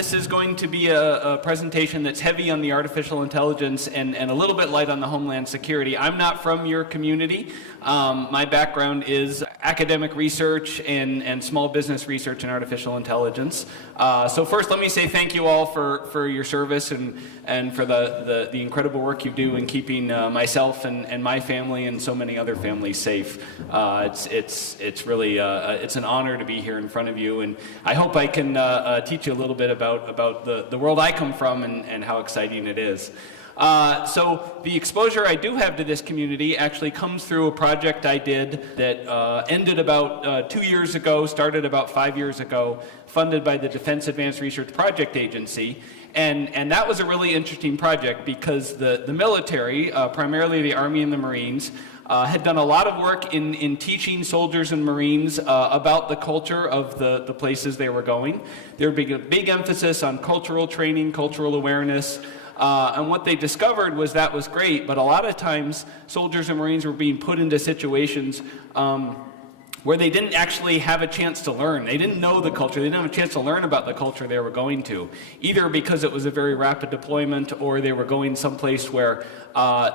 This is going to be a presentation that's heavy on the artificial intelligence and a little bit light on the homeland security. I'm not from your community. My background is academic research and small business research in artificial intelligence. So first, let me say thank you all for your service and for the incredible work you do in keeping myself and my family and so many other families safe. It's really it's an honor to be here in front of you, and I hope I can teach you a little bit about the world I come from and how exciting it is. So the exposure I do have to this community actually comes through a project I did that ended about 2 years ago, started about 5 years ago, funded by the Defense Advanced Research Project Agency. And that was a really interesting project because the military, primarily the Army and the Marines, had done a lot of work in teaching soldiers and Marines about the culture of the places they were going. There was a big emphasis on cultural training, cultural awareness. And what they discovered was that was great, but a lot of times soldiers and Marines were being put into situations where they didn't actually have a chance to learn. They didn't know the culture. They didn't have a chance to learn about the culture they were going to, either because it was a very rapid deployment or they were going someplace where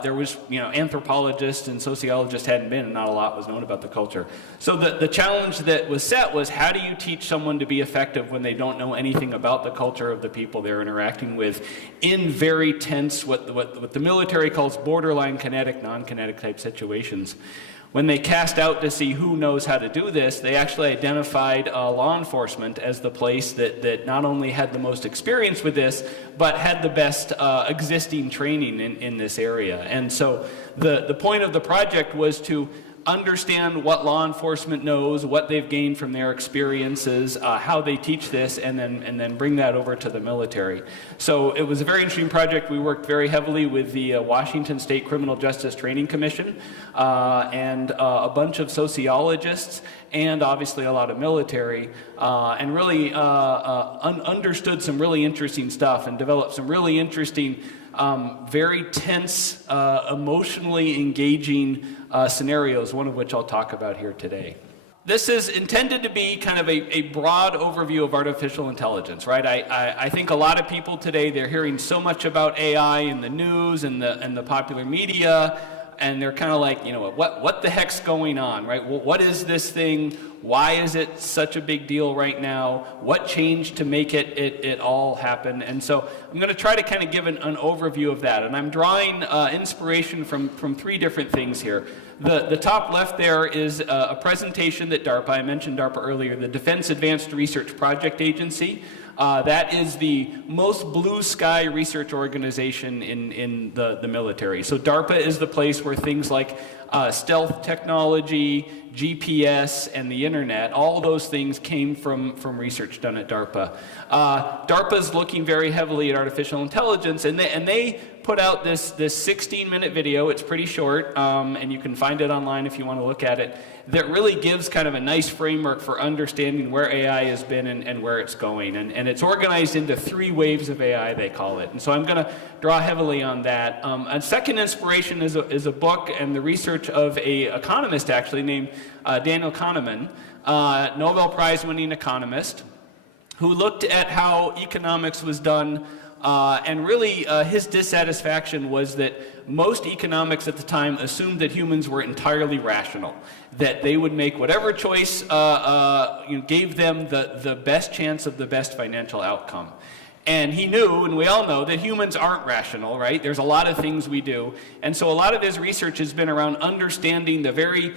there was, anthropologists and sociologists hadn't been and not a lot was known about the culture. So the challenge that was set was, how do you teach someone to be effective when they don't know anything about the culture of the people they're interacting with in very tense, what the military calls borderline kinetic, non-kinetic type situations. When they cast out to see who knows how to do this, they actually identified law enforcement as the place that not only had the most experience with this, but had the best existing training in this area. And so the point of the project was to understand what law enforcement knows, what they've gained from their experiences, how they teach this, and then bring that over to the military. So it was a very interesting project. We worked very heavily with the Washington State Criminal Justice Training Commission and a bunch of sociologists and obviously a lot of military, and really understood some really interesting stuff and developed some really interesting, very tense, emotionally engaging scenarios, one of which I'll talk about here today. This is intended to be kind of a broad overview of artificial intelligence, right? I think a lot of people today, they're hearing so much about AI in the news and the popular media, and they're kind of like, what the heck's going on, right? What is this thing? Why is it such a big deal right now? What changed to make it all happen? And so I'm going to try to kind of give an overview of that. And I'm drawing inspiration from three different things here. The top left there is a presentation that DARPA, I mentioned DARPA earlier, the Defense Advanced Research Project Agency. That is the most blue sky research organization in the military. So DARPA is the place where things like stealth technology, GPS, and the internet, all those things came from research done at DARPA. DARPA's looking very heavily at artificial intelligence, and they put out this 16-minute video. It's pretty short, and you can find it online if you want to look at it, that really gives kind of a nice framework for understanding where AI has been and where it's going. And it's organized into 3 waves of AI, they call it. And so I'm going to draw heavily on that. A second inspiration is a book and the research of an economist, actually, named Daniel Kahneman, Nobel Prize-winning economist, who looked at how economics was done. And really, his dissatisfaction was that most economics at the time assumed that humans were entirely rational, that they would make whatever choice gave them the best chance of the best financial outcome. And he knew, and we all know, that humans aren't rational, right? There's a lot of things we do. And so a lot of his research has been around understanding the very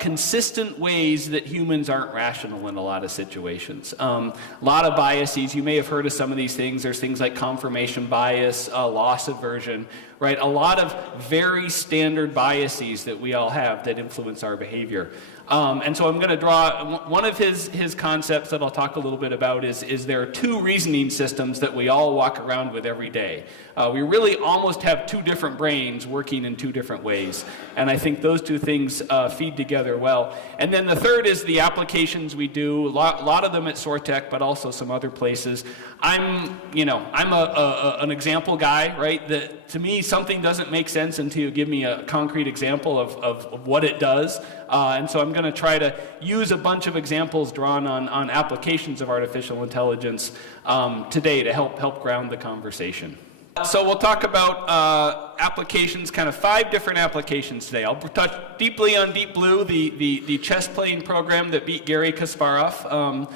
consistent ways that humans aren't rational in a lot of situations. A lot of biases. You may have heard of some of these things. There's things like confirmation bias, loss aversion, right? A lot of very standard biases that we all have that influence our behavior. And so I'm going to draw one of his concepts that I'll talk a little bit about is there are 2 reasoning systems that we all walk around with every day. We really almost have 2 different brains working in 2 different ways. And I think those 2 things feed together well. And then the third is the applications we do, a lot of them at SoarTech, but also some other places. I'm an example guy, right? That to me, something doesn't make sense until you give me a concrete example of what it does. And so I'm going to try to use a bunch of examples drawn on applications of artificial intelligence today to help ground the conversation. So we'll talk about applications, kind of 5 different applications today. I'll touch deeply on Deep Blue, the chess playing program that beat Garry Kasparov.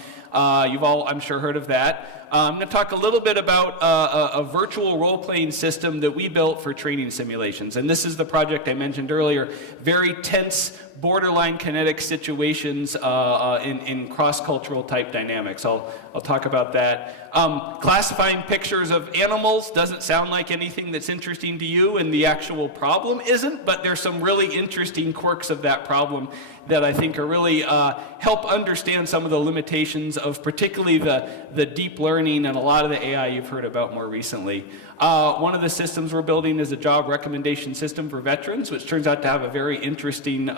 You've all, I'm sure, heard of that. I'm going to talk a little bit about a virtual role-playing system that we built for training simulations. And this is the project I mentioned earlier, very tense, borderline kinetic situations in cross-cultural type dynamics. I'll talk about that. Classifying pictures of animals doesn't sound like anything that's interesting to you, and the actual problem isn't, but there's some really interesting quirks of that problem that I think are really help understand some of the limitations of particularly the deep learning and a lot of the AI you've heard about more recently. One of the systems we're building is a job recommendation system for veterans, which turns out to have a very interesting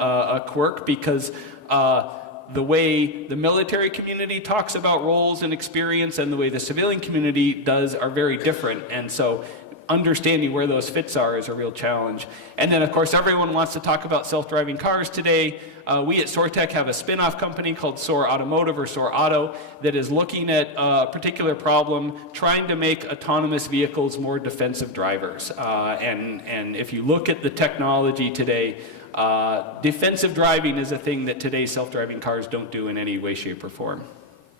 quirk because the way the military community talks about roles and experience and the way the civilian community does are very different. And so understanding where those fits are is a real challenge. And then, of course, everyone wants to talk about self-driving cars today. We at SoarTech have a spin-off company called Soar Automotive or Soar Auto that is looking at a particular problem, trying to make autonomous vehicles more defensive drivers. And if you look at the technology today, defensive driving is a thing that today's self-driving cars don't do in any way, shape, or form.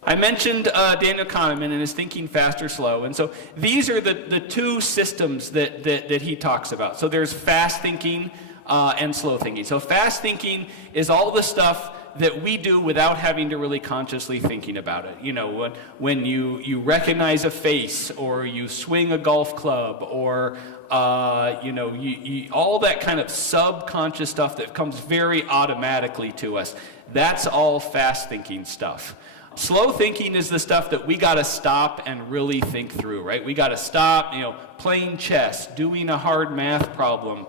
I mentioned Daniel Kahneman and his thinking fast or slow, and so these are the 2 systems that he talks about. So there's fast thinking and slow thinking. So fast thinking is all the stuff that we do without having to really consciously thinking about it. You know, when you recognize a face, or you swing a golf club, or you know, all that kind of subconscious stuff that comes very automatically to us. That's all fast thinking stuff. Slow thinking is the stuff that we got to stop and really think through, right? We got to stop, you know, playing chess, doing a hard math problem,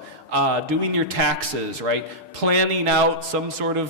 doing your taxes, right? Planning out some sort of,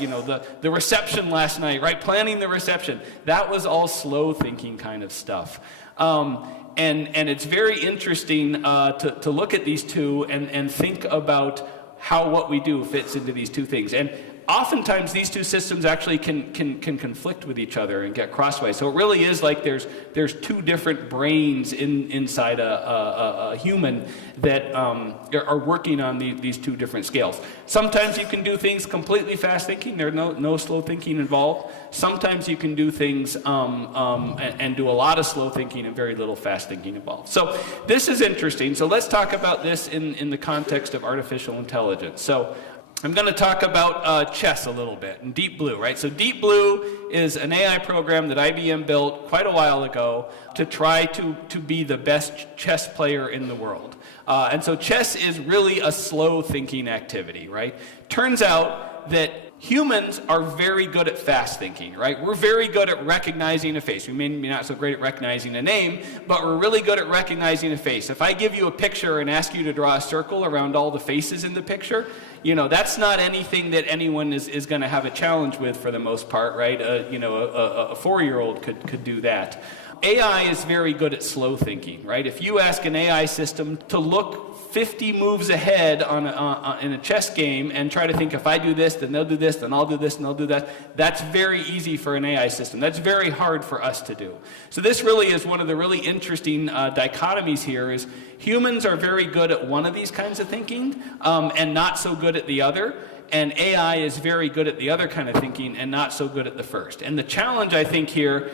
you know, the reception last night, right? Planning the reception. That was all slow thinking kind of stuff. And it's very interesting to look at these 2 and think about how what we do fits into these 2 things. And oftentimes these 2 systems actually can conflict with each other and get crossways. So it really is like there's 2 different brains inside a human that are working on these 2 different scales. Sometimes you can do things completely fast thinking. There's no slow thinking involved. Sometimes you can do things and do a lot of slow thinking and very little fast thinking involved. So this is interesting. So let's talk about this in the context of artificial intelligence. So I'm going to talk about chess a little bit and Deep Blue, right? So Deep Blue is an AI program that IBM built quite a while ago to try to be the best chess player in the world. And so chess is really a slow thinking activity, right? Turns out that humans are very good at fast thinking, right? We're very good at recognizing a face. We may be not so great at recognizing a name, but we're really good at recognizing a face. If I give you a picture and ask you to draw a circle around all the faces in the picture, you know, that's not anything that anyone is going to have a challenge with for the most part, right? You know, a 4-year-old could do that. AI is very good at slow thinking, right? If you ask an AI system to look 50 moves ahead in a chess game and try to think, if I do this, then they'll do this, then I'll do this, and they'll do that, that's very easy for an AI system. That's very hard for us to do. So this really is one of the really interesting dichotomies here is humans are very good at one of these kinds of thinking and not so good at the other. And AI is very good at the other kind of thinking and not so good at the first. And the challenge, I think, here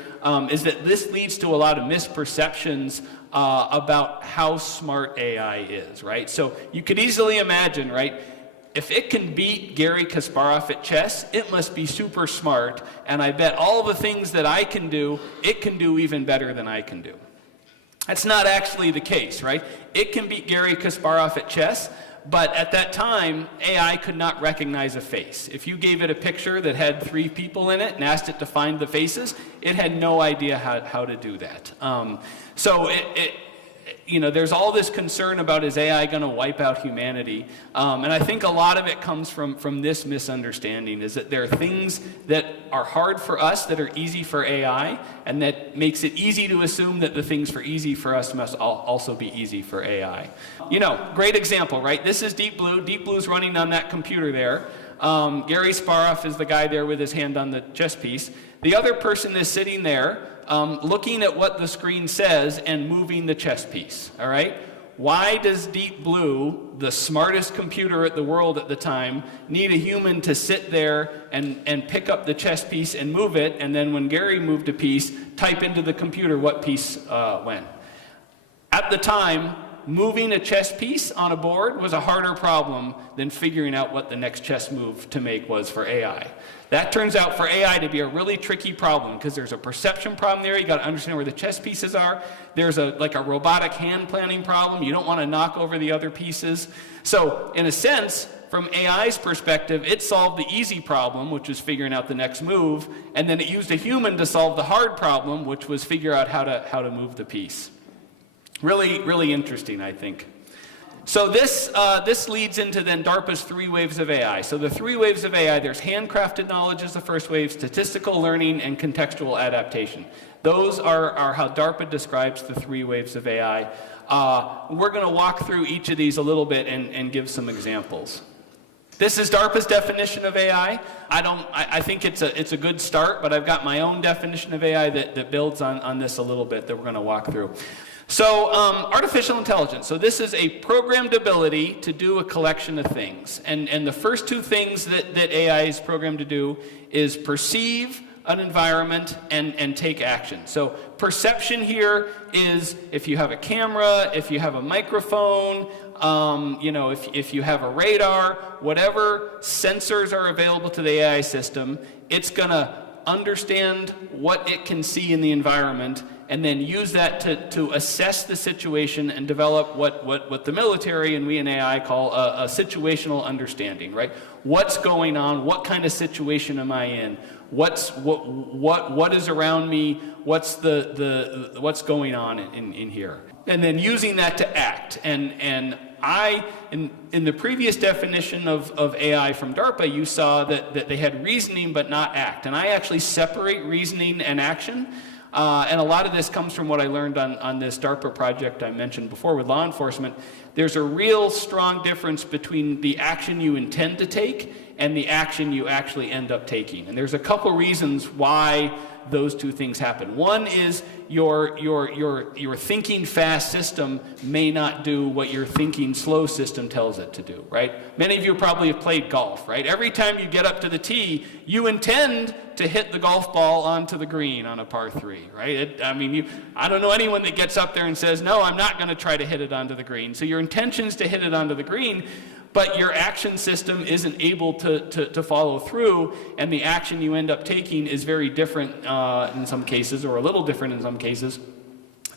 is that this leads to a lot of misperceptions about how smart AI is, right? So you could easily imagine, right, if it can beat Garry Kasparov at chess, it must be super smart, and I bet all the things that I can do, it can do even better than I can do. That's not actually the case, right? It can beat Garry Kasparov at chess, but at that time, AI could not recognize a face. If you gave it a picture that had 3 people in it and asked it to find the faces, it had no idea how to do that. So you know, there's all this concern about, is AI going to wipe out humanity? And I think a lot of it comes from this misunderstanding, is that there are things that are hard for us that are easy for AI, and that makes it easy to assume that the things easy for us must also be easy for AI. You know, great example, right? This is Deep Blue. Deep Blue's running on that computer there. Gary Sparoff is the guy there with his hand on the chess piece. The other person is sitting there looking at what the screen says and moving the chess piece, all right? Why does Deep Blue, the smartest computer at the world at the time, need a human to sit there and pick up the chess piece and move it, and then when Gary moved a piece, type into the computer what piece went? At the time, moving a chess piece on a board was a harder problem than figuring out what the next chess move to make was for AI. That turns out for AI to be a really tricky problem because there's a perception problem there. You got to understand where the chess pieces are. There's like a robotic hand planning problem. You don't want to knock over the other pieces. So in a sense, from AI's perspective, it solved the easy problem, which was figuring out the next move, and then it used a human to solve the hard problem, which was figure out how to move the piece. Really, really interesting, I think. So this leads into then DARPA's 3 waves of AI. So the 3 waves of AI, there's handcrafted knowledge as the first wave, statistical learning, and contextual adaptation. Those are how DARPA describes the 3 waves of AI. We're going to walk through each of these a little bit and give some examples. This is DARPA's definition of AI. I think it's a good start, but I've got my own definition of AI that builds on this a little bit that we're going to walk through. So artificial intelligence. So this is a programmed ability to do a collection of things. And the first 2 things that AI is programmed to do is perceive an environment and take action. So perception here is if you have a camera, if you have a microphone, if you have a radar, whatever sensors are available to the AI system, it's going to understand what it can see in the environment and then use that to assess the situation and develop what the military and we in AI call a situational understanding, right? What's going on? What kind of situation am I in? What is around me? What's what's going on in here? And then using that to act. And in the previous definition of AI from DARPA, you saw that they had reasoning but not act. And I actually separate reasoning and action. And a lot of this comes from what I learned on this DARPA project I mentioned before with law enforcement. There's a real strong difference between the action you intend to take and the action you actually end up taking. And there's a couple reasons why those 2 things happen. One is your thinking fast system may not do what your thinking slow system tells it to do, right? Many of you probably have played golf, right? Every time you get up to the tee, you intend to hit the golf ball onto the green on a par 3, right? I don't know anyone that gets up there and says, no, I'm not going to try to hit it onto the green. So your intention is to hit it onto the green, but your action system isn't able to follow through, and the action you end up taking is very different in some cases, or a little different in some cases,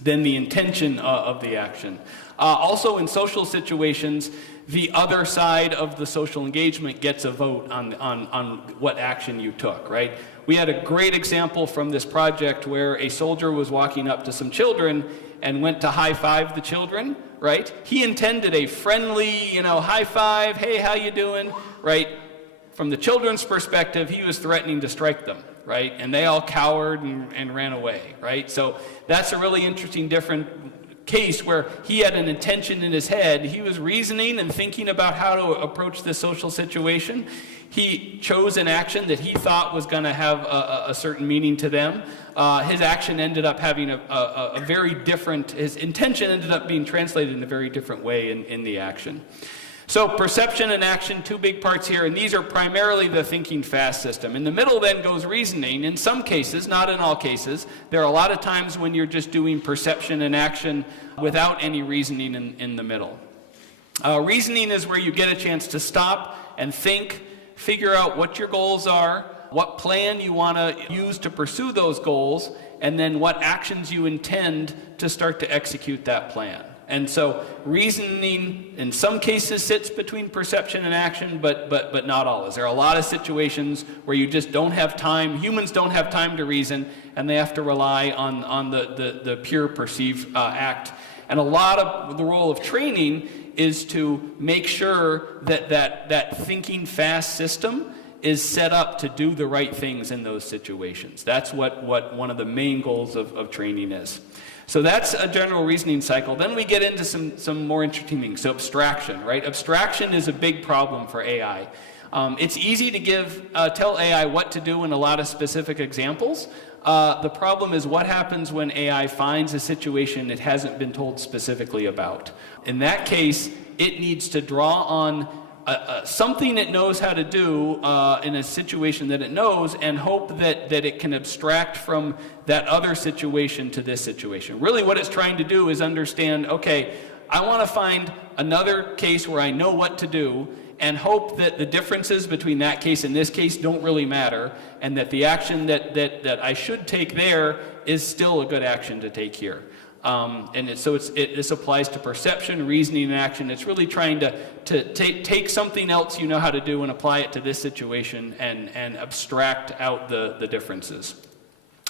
than the intention of the action. Also in social situations, the other side of the social engagement gets a vote on what action you took, right? We had a great example from this project where a soldier was walking up to some children and went to high-five the children, right? He intended a friendly, high five, hey, how you doing, right? From the children's perspective, he was threatening to strike them, right? And they all cowered and ran away, right? So that's a really interesting different case where he had an intention in his head. He was reasoning and thinking about how to approach this social situation. He chose an action that he thought was going to have a certain meaning to them. His action ended up having a very different, his intention ended up being translated in a very different way in the action. So perception and action, 2 big parts here, and these are primarily the thinking fast system. In the middle then goes reasoning. In some cases, not in all cases, there are a lot of times when you're just doing perception and action without any reasoning in the middle. Reasoning is where you get a chance to stop and think, figure out what your goals are, what plan you want to use to pursue those goals, and then what actions you intend to start to execute that plan. And so reasoning in some cases sits between perception and action, but not always. There are a lot of situations where you just don't have time, humans don't have time to reason, and they have to rely on the pure perceive act. And a lot of the role of training is to make sure that thinking fast system is set up to do the right things in those situations. That's what one of the main goals of training is. So that's a general reasoning cycle. Then we get into some more interesting things. So abstraction, right? Abstraction is a big problem for AI. It's easy to tell AI what to do in a lot of specific examples. The problem is what happens when AI finds a situation it hasn't been told specifically about. In that case, it needs to draw on something it knows how to do in a situation that it knows, and hope that it can abstract from that other situation to this situation. Really what it's trying to do is understand, okay, I want to find another case where I know what to do, and hope that the differences between that case and this case don't really matter, and that the action that I should take there is still a good action to take here. This applies to perception, reasoning, and action. It's really trying to take something else you know how to do and apply it to this situation, and abstract out the differences.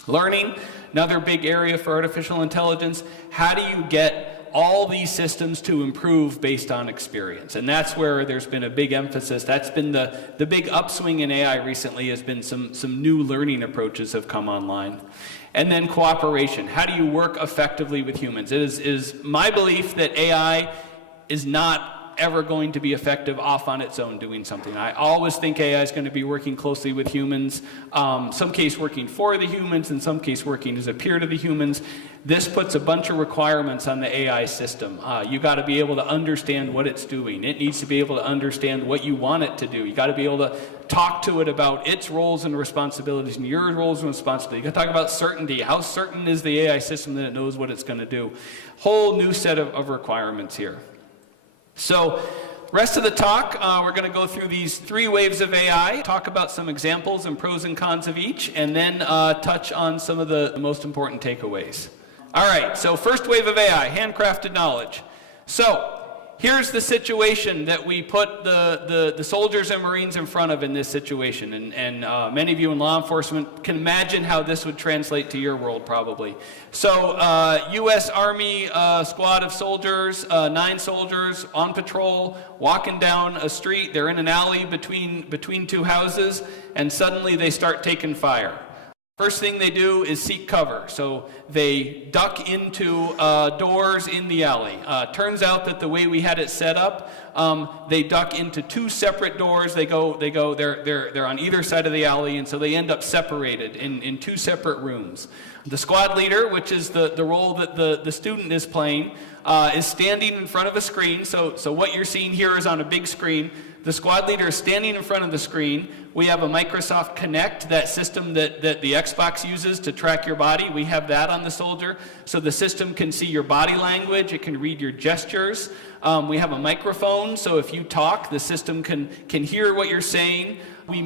Learning, another big area for artificial intelligence. How do you get all these systems to improve based on experience? And that's where there's been a big emphasis. That's been the big upswing in AI recently, has been some new learning approaches have come online. And then cooperation. How do you work effectively with humans? It is my belief that AI is not ever going to be effective off on its own doing something. I always think AI is going to be working closely with humans, some case working for the humans, in some case working as a peer to the humans. This puts a bunch of requirements on the AI system. You got to be able to understand what it's doing. It needs to be able to understand what you want it to do. You got to be able to talk to it about its roles and responsibilities and your roles and responsibilities. You got to talk about certainty. How certain is the AI system that it knows what it's going to do? Whole new set of requirements here. So, rest of the talk, we're going to go through these 3 waves of AI, talk about some examples and pros and cons of each, and then touch on some of the most important takeaways. All right, so first wave of AI, handcrafted knowledge. So, here's the situation that we put the soldiers and Marines in front of in this situation. And many of you in law enforcement can imagine how this would translate to your world, probably. So, U.S. Army squad of soldiers, 9 soldiers on patrol, walking down a street. They're in an alley between 2 houses, and suddenly they start taking fire. First thing they do is seek cover. So they duck into doors in the alley. Turns out that the way we had it set up, they duck into 2 separate doors. They're on either side of the alley, and so they end up separated in 2 separate rooms. The squad leader, which is the role that the student is playing, is standing in front of a screen. So what you're seeing here is on a big screen. The squad leader is standing in front of the screen. We have a Microsoft Kinect, that system that the Xbox uses to track your body. We have that on the soldier. So the system can see your body language. It can read your gestures. We have a microphone, so if you talk, the system can hear what you're saying. We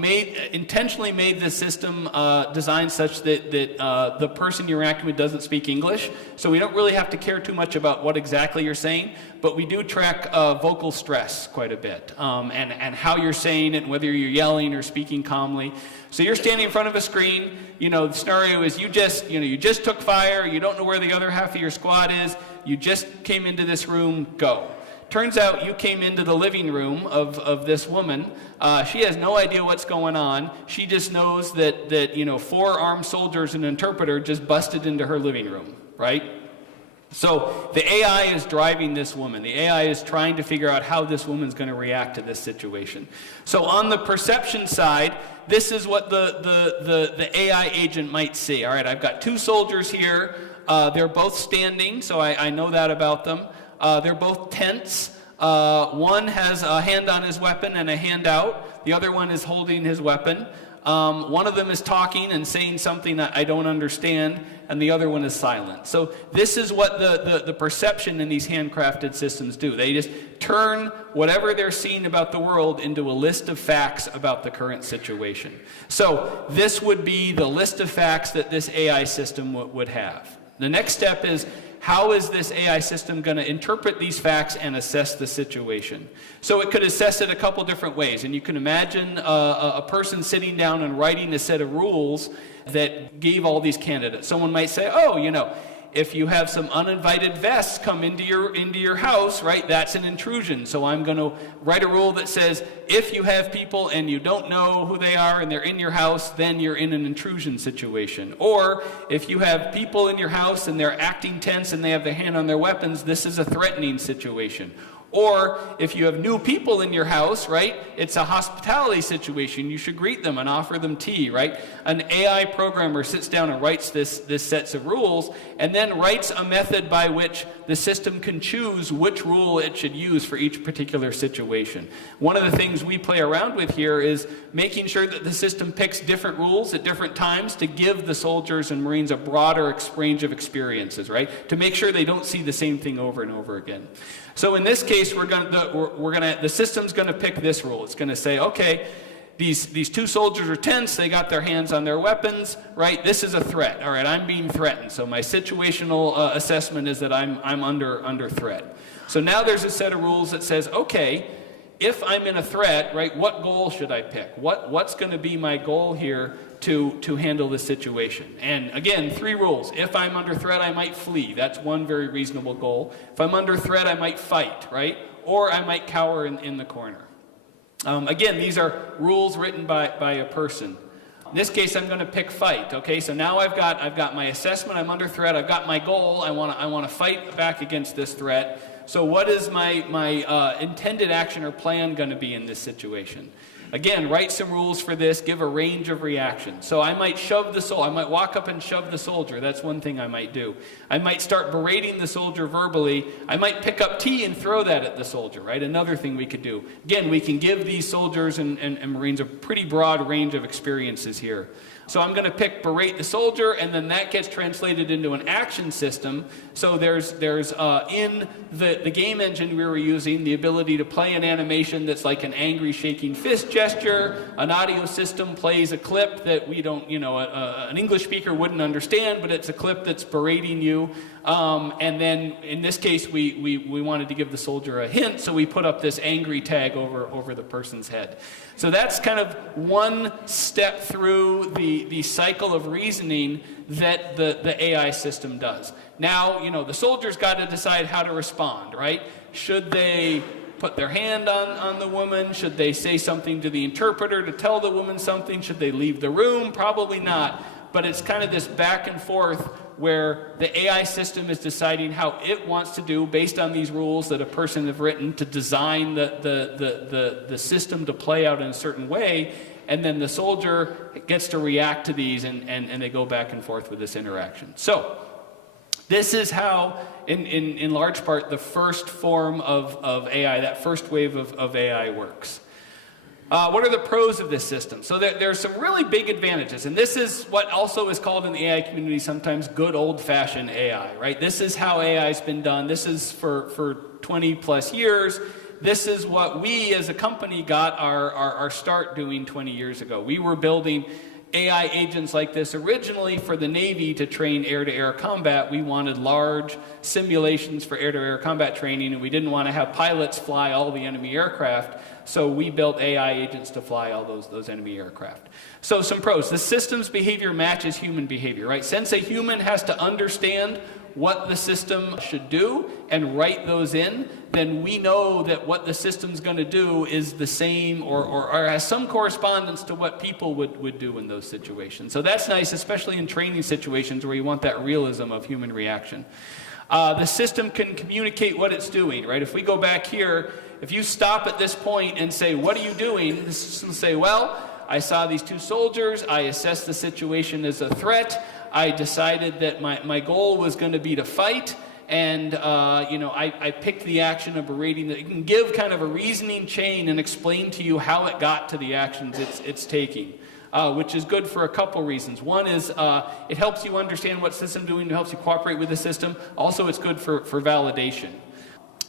intentionally made this system designed such that the person you're interacting with doesn't speak English, so we don't really have to care too much about what exactly you're saying, but we do track vocal stress quite a bit, and how you're saying it, and whether you're yelling or speaking calmly. So you're standing in front of a screen. The scenario is you just took fire. You don't know where the other half of your squad is. You just came into this room. Go. Turns out you came into the living room of this woman. She has no idea what's going on. She just knows that 4 armed soldiers and an interpreter just busted into her living room, right? So the AI is driving this woman. The AI is trying to figure out how this woman's going to react to this situation. So on the perception side, this is what the AI agent might see. All right, I've got 2 soldiers here. They're both standing, so I know that about them. They're both tense. One has a hand on his weapon and a hand out. The other one is holding his weapon. One of them is talking and saying something that I don't understand, and the other one is silent. So this is what the perception in these handcrafted systems do. They just turn whatever they're seeing about the world into a list of facts about the current situation. So this would be the list of facts that this AI system would have. The next step is, how is this AI system going to interpret these facts and assess the situation? So it could assess it a couple different ways. And you can imagine a person sitting down and writing a set of rules that gave all these candidates. Someone might say, if you have some uninvited guests come into your house, right, that's an intrusion. So I'm going to write a rule that says, if you have people and you don't know who they are and they're in your house, then you're in an intrusion situation. Or if you have people in your house and they're acting tense and they have their hand on their weapons, this is a threatening situation. Or if you have new people in your house, right, it's a hospitality situation. You should greet them and offer them tea, right? An AI programmer sits down and writes this sets of rules and then writes a method by which the system can choose which rule it should use for each particular situation. One of the things we play around with here is making sure that the system picks different rules at different times to give the soldiers and Marines a broader range of experiences, right? To make sure they don't see the same thing over and over again. So in this case, the system's gonna pick this rule. It's gonna say, okay, these two soldiers are tense, they got their hands on their weapons, right? This is a threat. All right, I'm being threatened. So my situational assessment is that I'm under threat. So now there's a set of rules that says, okay, if I'm in a threat, right, what goal should I pick? What's gonna be my goal here to handle this situation? And again, 3 rules. If I'm under threat, I might flee. That's one very reasonable goal. If I'm under threat, I might fight, right? Or I might cower in the corner. Again, these are rules written by a person. In this case, I'm going to pick fight. Okay, so now I've got my assessment. I'm under threat. I've got my goal. I want to fight back against this threat. So what is my intended action or plan going to be in this situation? Again, write some rules for this, give a range of reactions. So I might I might walk up and shove the soldier. That's one thing I might do. I might start berating the soldier verbally. I might pick up tea and throw that at the soldier, right? Another thing we could do. Again, we can give these soldiers and Marines a pretty broad range of experiences here. So I'm going to pick berate the soldier, and then that gets translated into an action system. So there's in the game engine we were using the ability to play an animation that's like an angry shaking fist gesture. An audio system plays a clip that we don't, an English speaker wouldn't understand, but it's a clip that's berating you. And then in this case, we wanted to give the soldier a hint, so we put up this angry tag over the person's head. So that's kind of one step through the cycle of reasoning that the AI system does. Now, the soldier's got to decide how to respond, right? Should they put their hand on the woman? Should they say something to the interpreter to tell the woman something? Should they leave the room? Probably not. But it's kind of this back and forth where the AI system is deciding how it wants to do based on these rules that a person have written to design the system to play out in a certain way, and then the soldier gets to react to these and they go back and forth with this interaction. So this is how, in large part, the first form of AI, that first wave of AI works. What are the pros of this system? So there's some really big advantages, and this is what also is called in the AI community sometimes good old-fashioned AI, right? This is how AI's been done. This is for 20 plus years. This is what we as a company got our start doing 20 years ago. We were building AI agents like this originally for the Navy to train air-to-air combat. We wanted large simulations for air-to-air combat training, and we didn't want to have pilots fly all the enemy aircraft. So we built AI agents to fly all those enemy aircraft. So some pros. The system's behavior matches human behavior, right? Since a human has to understand what the system should do and write those in, then we know that what the system's going to do is the same or has some correspondence to what people would do in those situations. So that's nice, especially in training situations where you want that realism of human reaction. The system can communicate what it's doing, right? If we go back here, if you stop at this point and say, what are you doing? The system will say, well, I saw these two soldiers. I assessed the situation as a threat. I decided that my goal was going to be to fight. And, I picked the action of berating. That it can give kind of a reasoning chain and explain to you how it got to the actions it's taking. Which is good for a couple reasons. One is it helps you understand what the system's doing. It helps you cooperate with the system. Also, it's good for validation.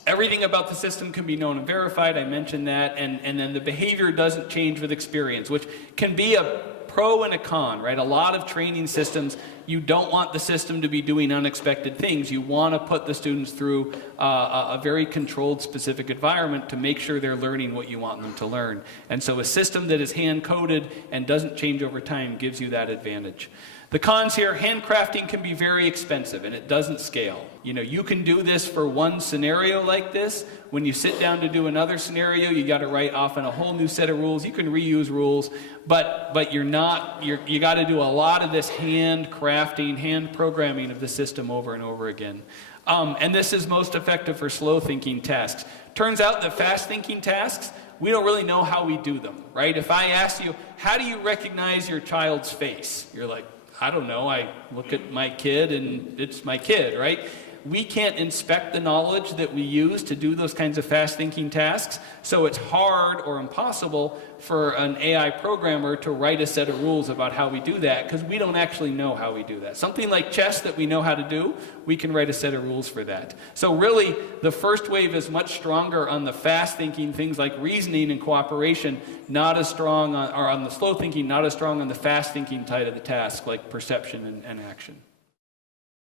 Everything about the system can be known and verified. I mentioned that. And then the behavior doesn't change with experience, which can be a pro and a con, right? A lot of training systems, you don't want the system to be doing unexpected things. You want to put the students through a very controlled, specific environment to make sure they're learning what you want them to learn. And so a system that is hand-coded and doesn't change over time gives you that advantage. The cons here, handcrafting can be very expensive and it doesn't scale. You can do this for one scenario like this. When you sit down to do another scenario, you got to write often a whole new set of rules. You can reuse rules, but you got to do a lot of this hand crafting, hand programming of the system over and over again. And this is most effective for slow thinking tasks. Turns out that fast thinking tasks, we don't really know how we do them, right? If I ask you, how do you recognize your child's face? You're like, I don't know, I look at my kid and it's my kid, right? We can't inspect the knowledge that we use to do those kinds of fast-thinking tasks, so it's hard or impossible for an AI programmer to write a set of rules about how we do that, because we don't actually know how we do that. Something like chess that we know how to do, we can write a set of rules for that. So really, the first wave is much stronger on the fast-thinking things like reasoning and cooperation, not as strong on, or on the slow thinking, not as strong on the fast-thinking side of the task, like perception and action.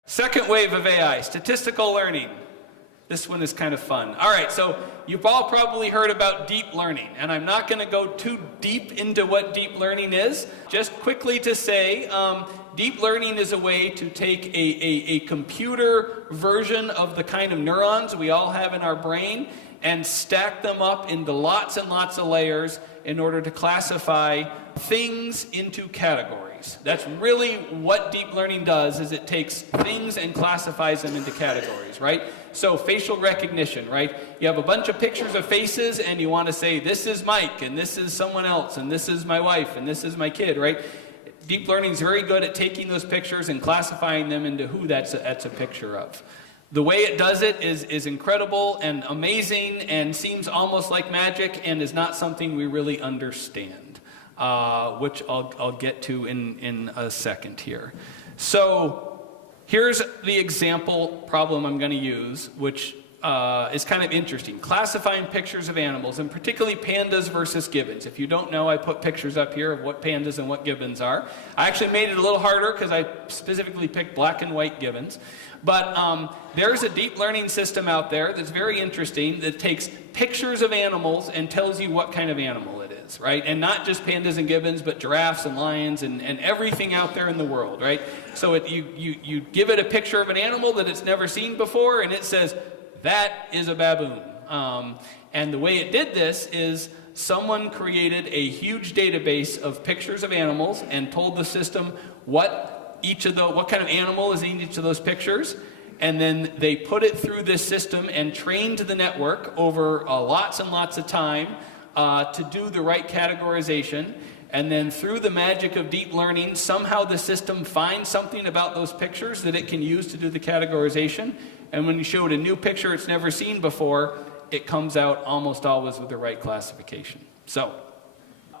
Second wave of AI, statistical learning. This one is kind of fun. All right, so you've all probably heard about deep learning, and I'm not going to go too deep into what deep learning is. Just quickly to say, deep learning is a way to take a computer version of the kind of neurons we all have in our brain and stack them up into lots and lots of layers in order to classify things into categories. That's really what deep learning does, is it takes things and classifies them into categories, right? So facial recognition, right? You have a bunch of pictures of faces and you want to say, this is Mike, and this is someone else, and this is my wife, and this is my kid, right? Deep learning is very good at taking those pictures and classifying them into who that's a picture of. The way it does it is incredible and amazing and seems almost like magic and is not something we really understand, which I'll get to in a second here. So here's the example problem I'm going to use, which is kind of interesting. Classifying pictures of animals, and particularly pandas versus gibbons. If you don't know, I put pictures up here of what pandas and what gibbons are. I actually made it a little harder because I specifically picked black and white gibbons. But there's a deep learning system out there that's very interesting that takes pictures of animals and tells you what kind of animal it is, right? And not just pandas and gibbons, but giraffes and lions and everything out there in the world, right? So you give it a picture of an animal that it's never seen before, and it says, that is a baboon. And the way it did this is someone created a huge database of pictures of animals and told the system what kind of animal is in each of those pictures, and then they put it through this system and trained the network over lots and lots of time to do the right categorization. And then through the magic of deep learning, somehow the system finds something about those pictures that it can use to do the categorization. And when you show it a new picture it's never seen before, it comes out almost always with the right classification. So,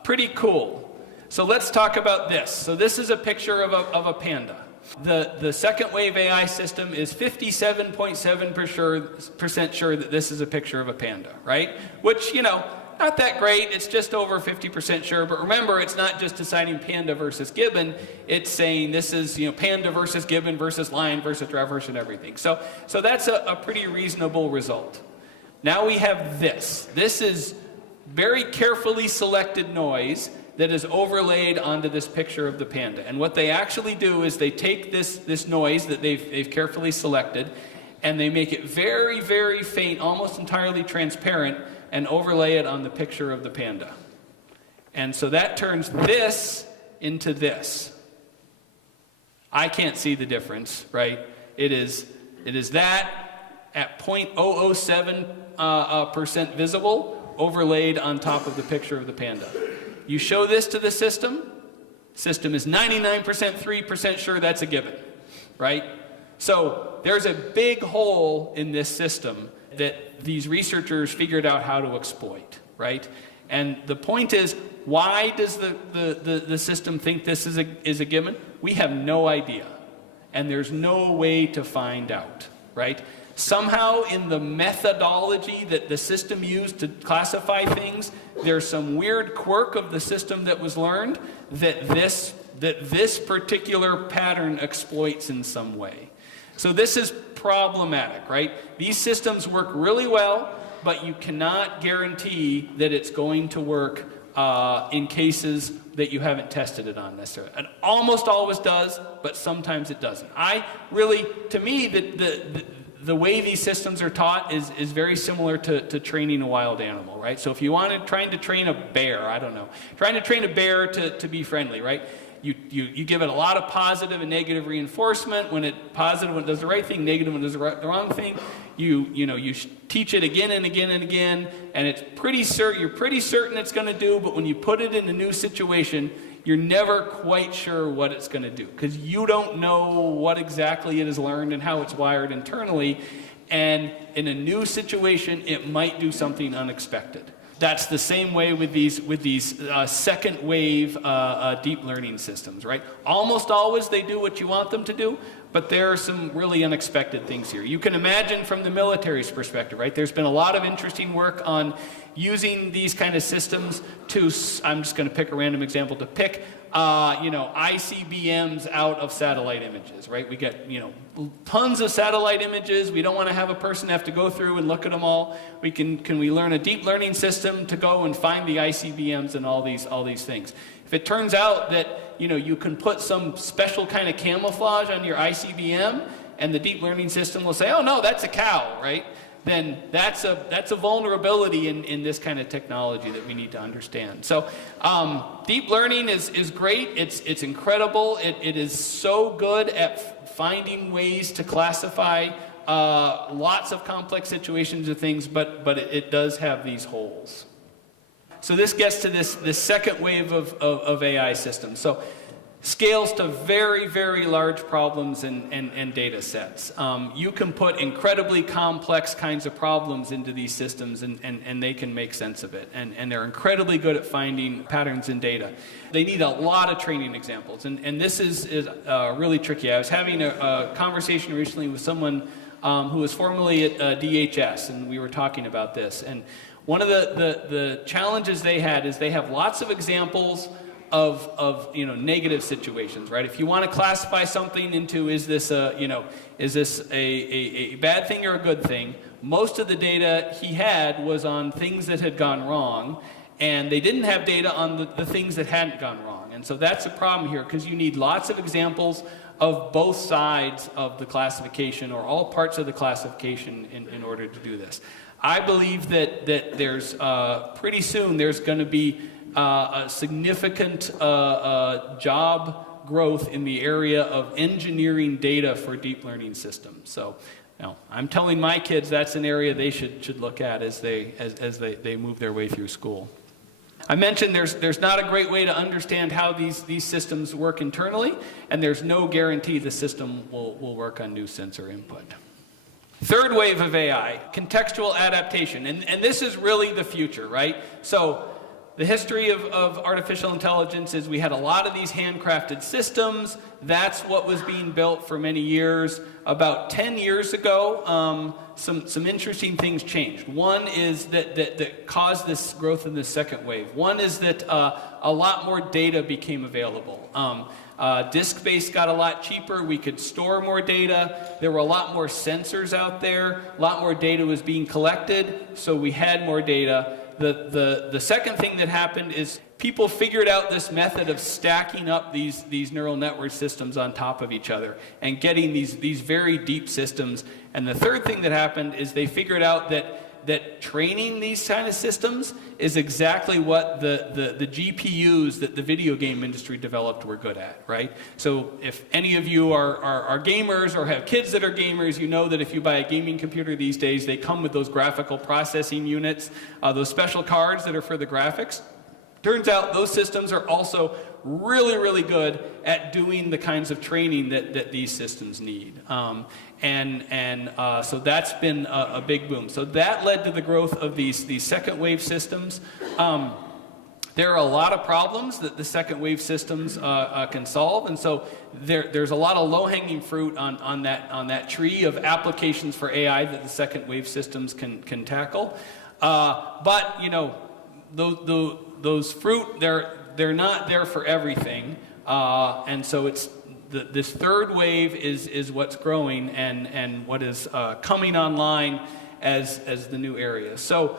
pretty cool. So let's talk about this. So this is a picture of a panda. The second wave AI system is 57.7% sure that this is a picture of a panda, right? Which, you know, not that great. It's just over 50% sure. But remember, it's not just deciding panda versus gibbon. It's saying this is, you know, panda versus gibbon versus lion versus giraffe versus everything. So that's a pretty reasonable result. Now we have this. This is very carefully selected noise that is overlaid onto this picture of the panda. And what they actually do is they take this noise that they've carefully selected, and they make it very, very faint, almost entirely transparent, and overlay it on the picture of the panda. And so that turns this into this. I can't see the difference, right? It is that at 0.007% visible, overlaid on top of the picture of the panda. You show this to the system is 99% sure that's a gibbon, right? So there's a big hole in this system that these researchers figured out how to exploit, right? And the point is, why does the system think this is a gibbon? We have no idea, and there's no way to find out, right? Somehow in the methodology that the system used to classify things, there's some weird quirk of the system that was learned that this particular pattern exploits in some way. So this is problematic, right? These systems work really well, but you cannot guarantee that it's going to work in cases that you haven't tested it on necessarily. It almost always does, but sometimes it doesn't. To me, the way these systems are taught is very similar to training a wild animal, right? So if you wanted trying to train a bear, I don't know, trying to train a bear to be friendly, right? you give it a lot of positive and negative reinforcement. When it positive when it does the right thing, negative when it does the wrong thing. You teach it again and again and again, and it's you're pretty certain it's going to do, but when you put it in a new situation, you're never quite sure what it's going to do, because you don't know what exactly it has learned and how it's wired internally, and in a new situation, it might do something unexpected. That's the same way with these second wave deep learning systems, right? Almost always they do what you want them to do, but there are some really unexpected things here. You can imagine from the military's perspective, right? There's been a lot of interesting work on using these kind of systems to, I'm just going to pick a random example, to pick ICBMs out of satellite images, right? We get, tons of satellite images. We don't want to have a person have to go through and look at them all. Can we learn a deep learning system to go and find the ICBMs and all these things? If it turns out that, you can put some special kind of camouflage on your ICBM, and the deep learning system will say, oh no, that's a cow, right? Then that's a vulnerability in this kind of technology that we need to understand. So deep learning is great. It's incredible. It is so good at finding ways to classify lots of complex situations of things, but it does have these holes. So this gets to this second wave of AI systems. So scales to very, very large problems and data sets. You can put incredibly complex kinds of problems into these systems, and they can make sense of it. And they're incredibly good at finding patterns in data. They need a lot of training examples, and this is really tricky. I was having a conversation recently with someone who was formerly at DHS, and we were talking about this. And one of the challenges they had is they have lots of examples of negative situations, right? If you want to classify something into is this a bad thing or a good thing, most of the data he had was on things that had gone wrong, and they didn't have data on the things that hadn't gone wrong. And so that's a problem here, because you need lots of examples of both sides of the classification, or all parts of the classification, in order to do this. I believe that there's pretty soon there's going to be a significant job growth in the area of engineering data for deep learning systems. So, I'm telling my kids that's an area they should look at as they move their way through school. I mentioned there's not a great way to understand how these systems work internally, and there's no guarantee the system will work on new sensor input. Third wave of AI, contextual adaptation, and this is really the future, right? So the history of artificial intelligence is we had a lot of these handcrafted systems. That's what was being built for many years. About 10 years ago, some interesting things changed. One is that caused this growth in the second wave. One is that a lot more data became available. Disk-based got a lot cheaper. We could store more data. There were a lot more sensors out there. A lot more data was being collected, so we had more data. The second thing that happened is people figured out this method of stacking up these neural network systems on top of each other and getting these very deep systems. And the third thing that happened is they figured out that training these kind of systems is exactly what the GPUs that the video game industry developed were good at, right? So if any of you are gamers or have kids that are gamers, you know that if you buy a gaming computer these days, they come with those graphical processing units, those special cards that are for the graphics. Turns out those systems are also really, really good at doing the kinds of training that these systems need. So that's been a big boom. So that led to the growth of these second wave systems. There are a lot of problems that the second wave systems can solve, and so there's a lot of low-hanging fruit on that tree of applications for AI that the second wave systems can tackle. But those fruit, they're not there for everything, and so it's this third wave is what's growing and what is coming online as the new area. So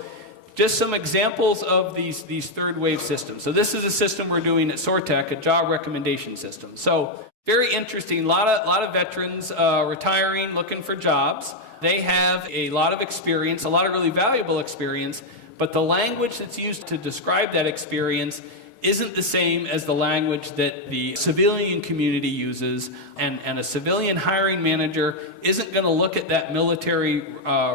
just some examples of these third wave systems. So this is a system we're doing at SoarTech, a job recommendation system. So very interesting, a lot of veterans retiring, looking for jobs. They have a lot of experience, a lot of really valuable experience, but the language that's used to describe that experience isn't the same as the language that the civilian community uses, and a civilian hiring manager isn't going to look at that military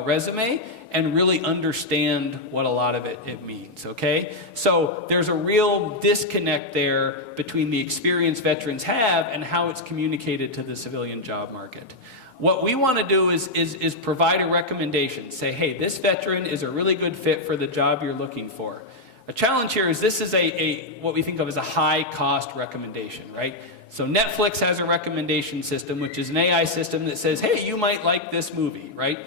resume and really understand what a lot of it means, okay? So there's a real disconnect there between the experience veterans have and how it's communicated to the civilian job market. What we want to do is provide a recommendation. Say, hey, this veteran is a really good fit for the job you're looking for. A challenge here is this is what we think of as a high-cost recommendation, right? So Netflix has a recommendation system, which is an AI system that says, hey, you might like this movie, right?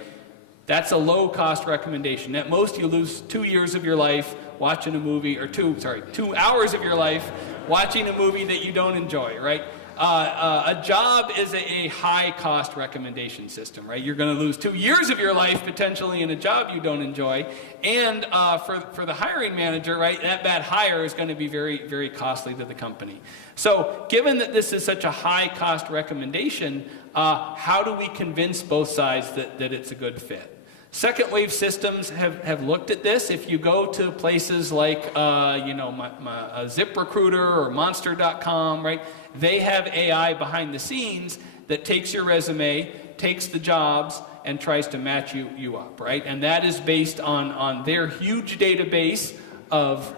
That's a low-cost recommendation. At most, you lose 2 years of your life watching a movie, or 2 hours of your life watching a movie that you don't enjoy, right? A job is a high-cost recommendation system, right? You're going to lose 2 years of your life potentially in a job you don't enjoy, and for the hiring manager, right, that hire is going to be very, very costly to the company. So, given that this is such a high-cost recommendation, how do we convince both sides that it's a good fit? Second wave systems have looked at this. If you go to places like ZipRecruiter or Monster.com, right? They have AI behind the scenes that takes your resume, takes the jobs, and tries to match you up, right? And that is based on their huge database of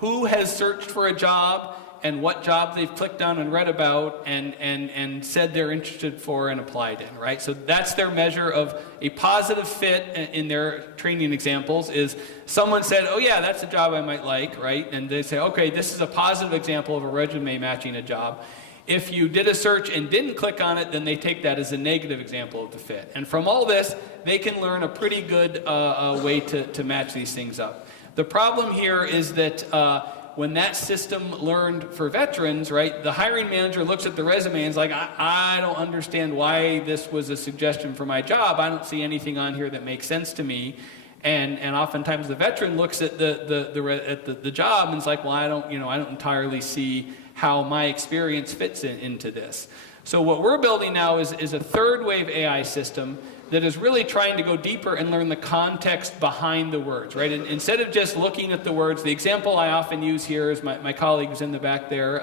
who has searched for a job and what job they've clicked on and read about and said they're interested for and applied in, right? So that's their measure of a positive fit in their training examples is someone said, oh yeah, that's a job I might like, right? And they say, okay, this is a positive example of a resume matching a job. If you did a search and didn't click on it, then they take that as a negative example of the fit. And from all this, they can learn a pretty good way to match these things up. The problem here is that when that system learned for veterans, right, the hiring manager looks at the resume and is like, I don't understand why this was a suggestion for my job. I don't see anything on here that makes sense to me. And oftentimes the veteran looks at the job and is like, well, I don't entirely see how my experience fits into this. So what we're building now is a third wave AI system that is really trying to go deeper and learn the context behind the words, right? And instead of just looking at the words, the example I often use here is my colleague who's in the back there,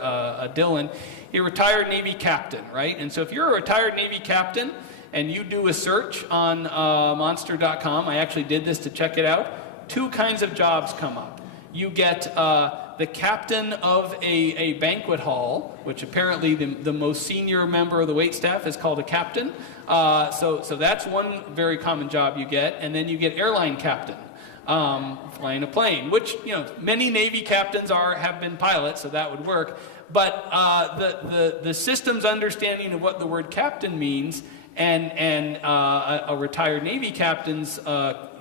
Dylan. He's a retired Navy captain, right? And so if you're a retired Navy captain and you do a search on Monster.com, I actually did this to check it out, 2 kinds of jobs come up. You get the captain of a banquet hall, which apparently the most senior member of the waitstaff is called a captain. So that's one very common job you get. And then you get airline captain, flying a plane, which many Navy captains have been pilots, so that would work. But the system's understanding of what the word captain means and a retired Navy captain's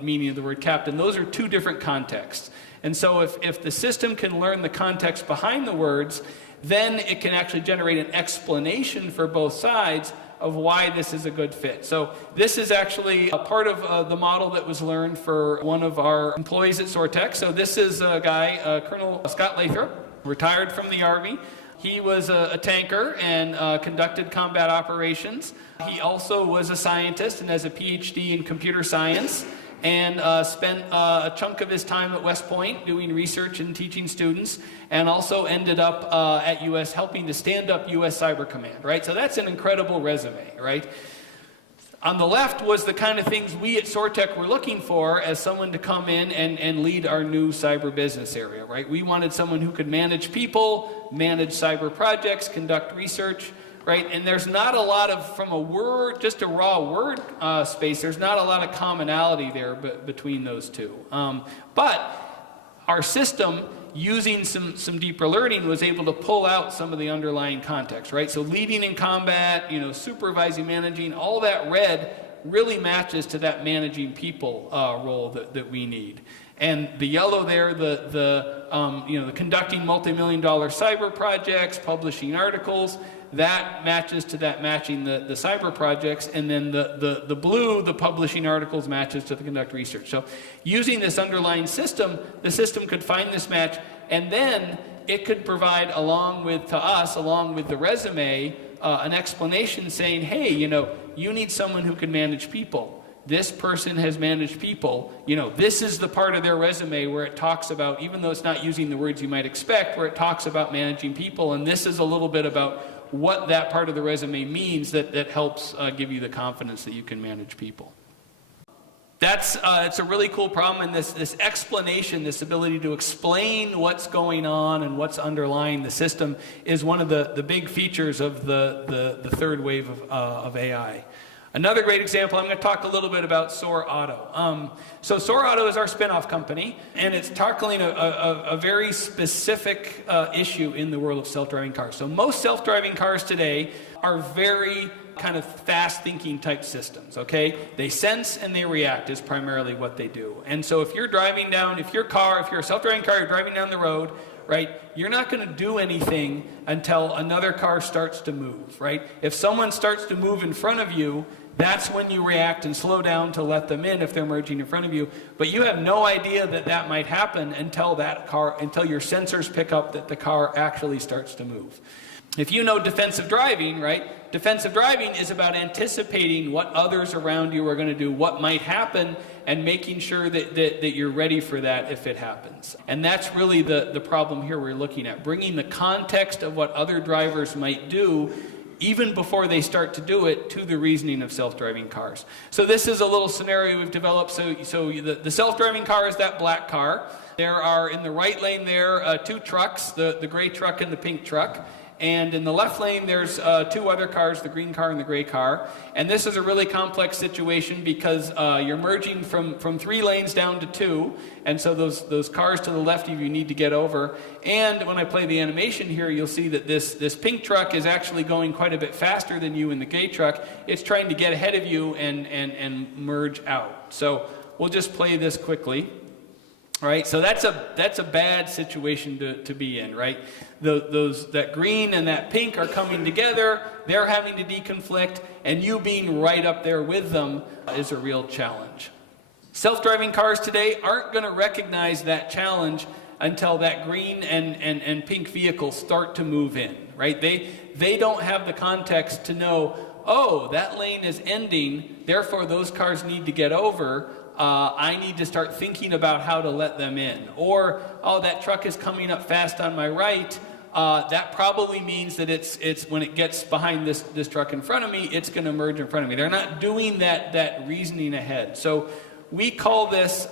meaning of the word captain, those are 2 different contexts. And so if the system can learn the context behind the words, then it can actually generate an explanation for both sides of why this is a good fit. So this is actually a part of the model that was learned for one of our employees at SoarTech. So this is a guy, Colonel Scott Lathrop, retired from the Army. He was a tanker and conducted combat operations. He also was a scientist and has a PhD in computer science, and spent a chunk of his time at West Point doing research and teaching students, and also ended up at US helping to stand up US Cyber Command, right? So that's an incredible resume, right? On the left was the kind of things we at SoarTech were looking for as someone to come in and lead our new cyber business area, right? We wanted someone who could manage people, manage cyber projects, conduct research, right? And there's not a lot of, from a word, just a raw word space, there's not a lot of commonality there between those 2. But our system, using some deeper learning, was able to pull out some of the underlying context, right? So leading in combat, supervising, managing, all that red really matches to that managing people role that we need. And the yellow there, the conducting multi-million-dollar cyber projects, publishing articles, that matches to that matching the cyber projects, and then the blue, the publishing articles, matches to the conduct research. So using this underlying system, the system could find this match, and then it could provide along with the resume, an explanation saying, hey, you need someone who can manage people. this person has managed people, this is the part of their resume where it talks about, even though it's not using the words you might expect, where it talks about managing people, and this is a little bit about what that part of the resume means that helps give you the confidence that you can manage people. It's a really cool problem, and this explanation, this ability to explain what's going on and what's underlying the system is one of the big features of the third wave of AI. Another great example, I'm going to talk a little bit about SoarAuto. So SoarAuto is our spin-off company, and it's tackling a very specific issue in the world of self-driving cars. So most self-driving cars today are very kind of fast-thinking type systems, okay? They sense and they react is primarily what they do. And so if you're driving down, if you're a self-driving car, you're driving down the road, right, you're not going to do anything until another car starts to move, right? If someone starts to move in front of you, that's when you react and slow down to let them in if they're merging in front of you. But you have no idea that might happen until your sensors pick up that the car actually starts to move. If you know defensive driving, right? Defensive driving is about anticipating what others around you are going to do, what might happen, and making sure that you're ready for that if it happens. And that's really the problem here we're looking at, bringing the context of what other drivers might do even before they start to do it, to the reasoning of self-driving cars. So this is a little scenario we've developed. So the self-driving car is that black car. There are, in the right lane there, two trucks, the gray truck and the pink truck. And in the left lane, there's two other cars, the green car and the gray car. And this is a really complex situation because you're merging from 3 lanes down to 2. And so those cars to the left of you need to get over. And when I play the animation here, you'll see that this pink truck is actually going quite a bit faster than you in the gray truck. It's trying to get ahead of you and merge out. So we'll just play this quickly. All right, so that's a bad situation to be in, right? That green and that pink are coming together, they're having to deconflict, and you being right up there with them is a real challenge. Self-driving cars today aren't going to recognize that challenge until that green and pink vehicle start to move in, right? They don't have the context to know, oh, that lane is ending, therefore those cars need to get over. I need to start thinking about how to let them in. Or, oh, that truck is coming up fast on my right. That probably means that it's when it gets behind this truck in front of me, it's going to merge in front of me. They're not doing that reasoning ahead. So we call this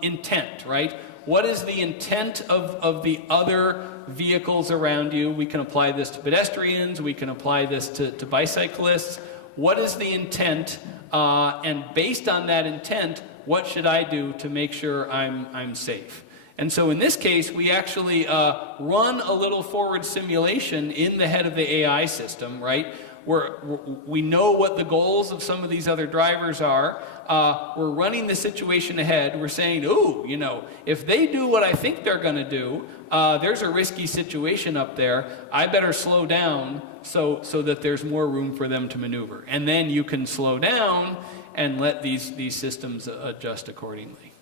intent, right? What is the intent of the other vehicles around you? We can apply this to pedestrians. We can apply this to bicyclists. What is the intent? And based on that intent, what should I do to make sure I'm safe? And so in this case, we actually run a little forward simulation in the head of the AI system, right? We know what the goals of some of these other drivers are. We're running the situation ahead. We're saying, ooh, if they do what I think they're going to do, there's a risky situation up there. I better slow down so that there's more room for them to maneuver. And then you can slow down and let these systems adjust accordingly.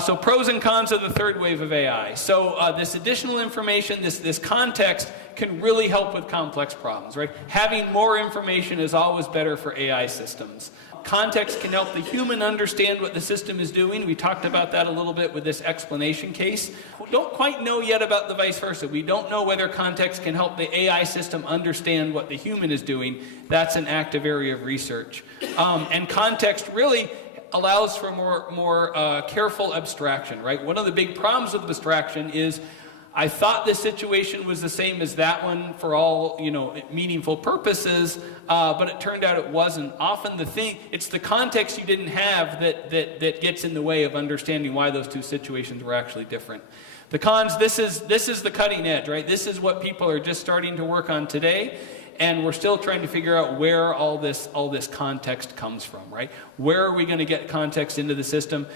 So pros and cons of the third wave of AI. So this additional information, this context can really help with complex problems, right? Having more information is always better for AI systems. Context can help the human understand what the system is doing. We talked about that a little bit with this explanation case. We don't quite know yet about the vice versa. We don't know whether context can help the AI system understand what the human is doing. That's an active area of research. And context really allows for more careful abstraction, right? One of the big problems with abstraction is I thought this situation was the same as that one for all, meaningful purposes, but it turned out it wasn't. Often it's the context you didn't have that gets in the way of understanding why those two situations were actually different. The cons, this is the cutting edge, right? This is what people are just starting to work on today, and we're still trying to figure out where all this context comes from, right? Where are we going to get context into the system?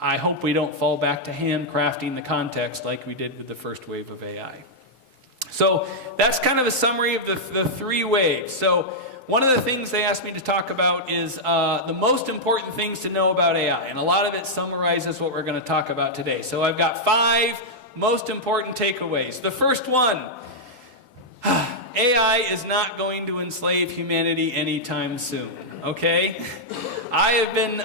I hope we don't fall back to handcrafting the context like we did with the first wave of AI. So that's kind of a summary of the 3 waves. So one of the things they asked me to talk about is the most important things to know about AI. And a lot of it summarizes what we're going to talk about today. So I've got 5 most important takeaways. The first one, AI is not going to enslave humanity anytime soon. okay? I have been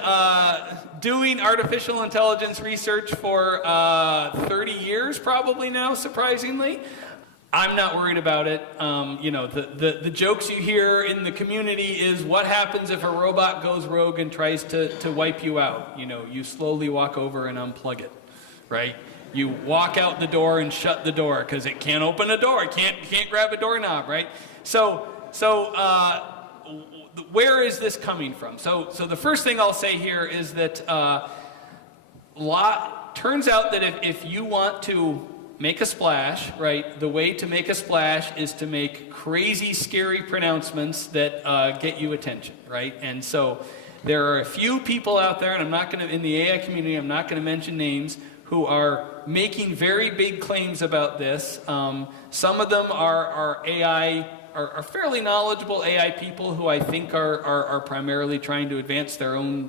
doing artificial intelligence research for 30 years probably now, surprisingly. I'm not worried about it. The jokes you hear in the community is what happens if a robot goes rogue and tries to wipe you out. You slowly walk over and unplug it, right? You walk out the door and shut the door because it can't open a door. It can't grab a doorknob, right? So where is this coming from? So the first thing I'll say here is that turns out that if you want to make a splash, right, the way to make a splash is to make crazy, scary pronouncements that get you attention, right? And so there are a few people out there, and in the AI community, I'm not going to mention names, who are making very big claims about this. Some of them are fairly knowledgeable AI people who I think are primarily trying to advance their own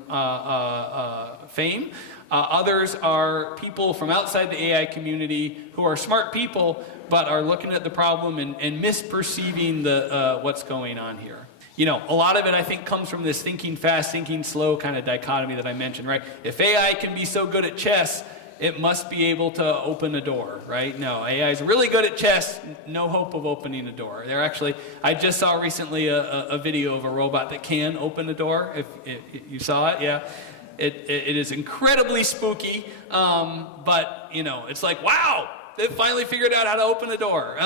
fame. Others are people from outside the AI community who are smart people, but are looking at the problem and misperceiving what's going on here. A lot of it, I think, comes from this thinking fast, thinking slow kind of dichotomy that I mentioned, right? If AI can be so good at chess, it must be able to open a door, right? No, AI is really good at chess, no hope of opening a door. I just saw recently a video of a robot that can open a door, if you saw it, yeah. It is incredibly spooky, but it's like, wow, they finally figured out how to open a door.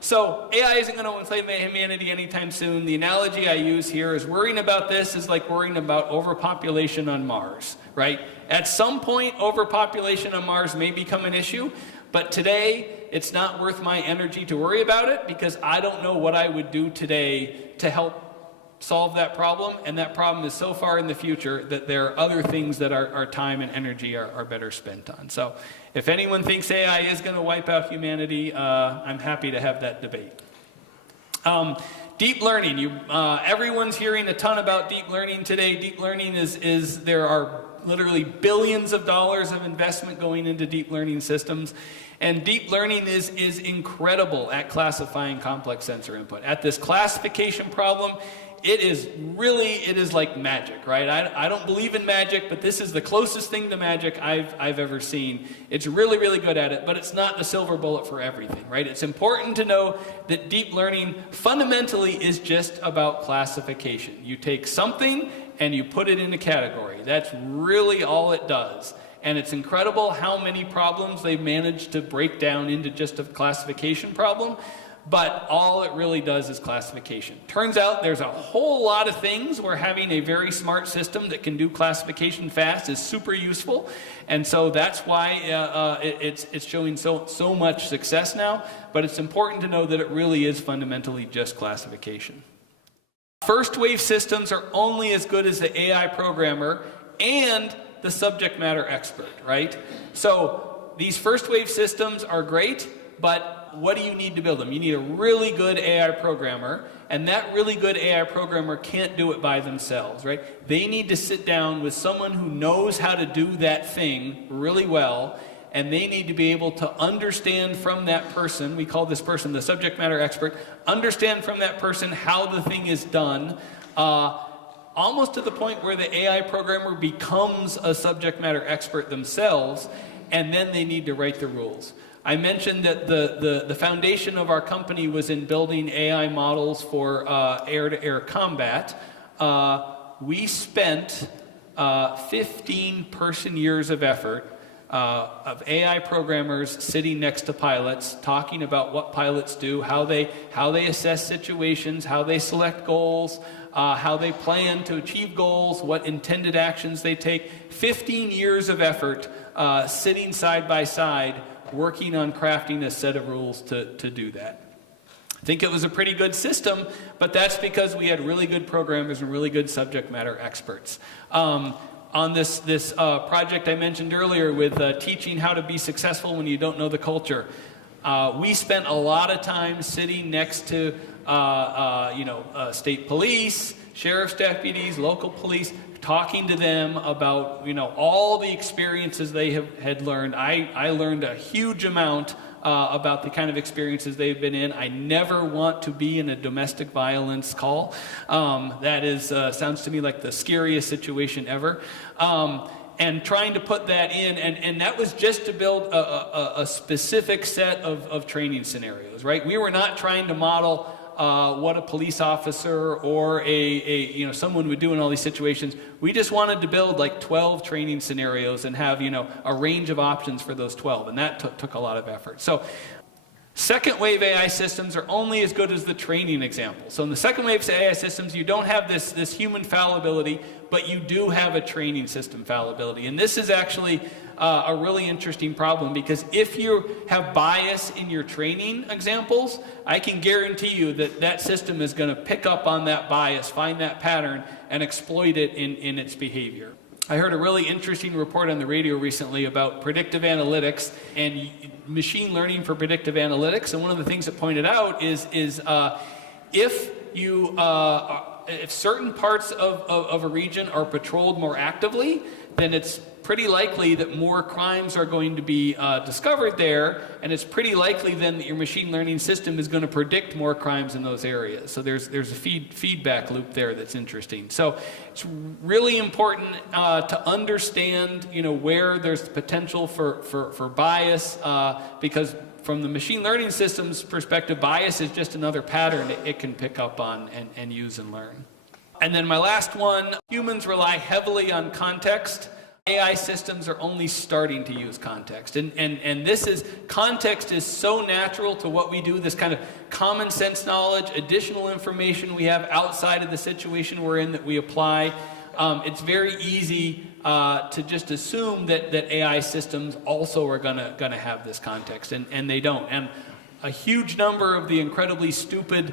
So AI isn't going to enslave humanity anytime soon. The analogy I use here is worrying about this is like worrying about overpopulation on Mars, right? At some point, overpopulation on Mars may become an issue, but today it's not worth my energy to worry about it because I don't know what I would do today to help solve that problem, and that problem is so far in the future that there are other things that our time and energy are better spent on. So if anyone thinks AI is going to wipe out humanity, I'm happy to have that debate. Deep learning. Everyone's hearing a ton about deep learning today. Deep learning there are literally billions of dollars of investment going into deep learning systems. And deep learning is incredible at classifying complex sensor input. At this classification problem, it is like magic, right? I don't believe in magic, but this is the closest thing to magic I've ever seen. It's really, really good at it, but it's not the silver bullet for everything, right? It's important to know that deep learning fundamentally is just about classification. You take something and you put it in a category. That's really all it does. And it's incredible how many problems they've managed to break down into just a classification problem. But all it really does is classification. Turns out there's a whole lot of things where having a very smart system that can do classification fast is super useful. And so that's why it's showing so much success now. But it's important to know that it really is fundamentally just classification. First wave systems are only as good as the AI programmer and the subject matter expert, right? So these first wave systems are great, but what do you need to build them? You need a really good AI programmer, and that really good AI programmer can't do it by themselves, right? They need to sit down with someone who knows how to do that thing really well, and they need to be able to understand from that person, we call this person the subject matter expert, understand from that person how the thing is done, almost to the point where the AI programmer becomes a subject matter expert themselves, and then they need to write the rules. I mentioned that the foundation of our company was in building AI models for air-to-air combat. We spent 15 person years of effort of AI programmers sitting next to pilots, talking about what pilots do, how they assess situations, how they select goals, how they plan to achieve goals, what intended actions they take. 15 years of effort sitting side by side, working on crafting a set of rules to do that. I think it was a pretty good system, but that's because we had really good programmers and really good subject matter experts. On this project I mentioned earlier with teaching how to be successful when you don't know the culture, we spent a lot of time sitting next to state police, sheriff's deputies, local police, talking to them about all the experiences they had learned. I learned a huge amount about the kind of experiences they've been in. I never want to be in a domestic violence call. That is sounds to me like the scariest situation ever. And trying to put that in, and that was just to build a specific set of training scenarios, right? We were not trying to model what a police officer or someone would do in all these situations. We just wanted to build like 12 training scenarios and have a range of options for those 12, and that took a lot of effort. So second wave AI systems are only as good as the training example. So in the second wave AI systems, you don't have this human fallibility, but you do have a training system fallibility. And this is actually a really interesting problem, because if you have bias in your training examples, I can guarantee you that system is going to pick up on that bias, find that pattern, and exploit it in its behavior. I heard a really interesting report on the radio recently about predictive analytics and machine learning for predictive analytics. And one of the things it pointed out is if certain parts of a region are patrolled more actively, then it's pretty likely that more crimes are going to be discovered there, and it's pretty likely then that your machine learning system is going to predict more crimes in those areas. So there's a feedback loop there that's interesting. So it's really important to understand where there's potential for bias, because from the machine learning system's perspective, bias is just another pattern it can pick up on and use and learn. And then my last one, humans rely heavily on context. AI systems are only starting to use context. And context is so natural to what we do, this kind of common sense knowledge, additional information we have outside of the situation we're in that we apply. It's very easy to just assume that AI systems also are gonna have this context, and they don't. And a huge number of the incredibly stupid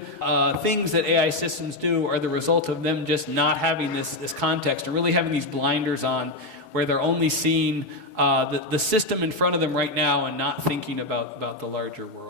things that AI systems do are the result of them just not having this context, and really having these blinders on, where they're only seeing the system in front of them right now and not thinking about the larger world.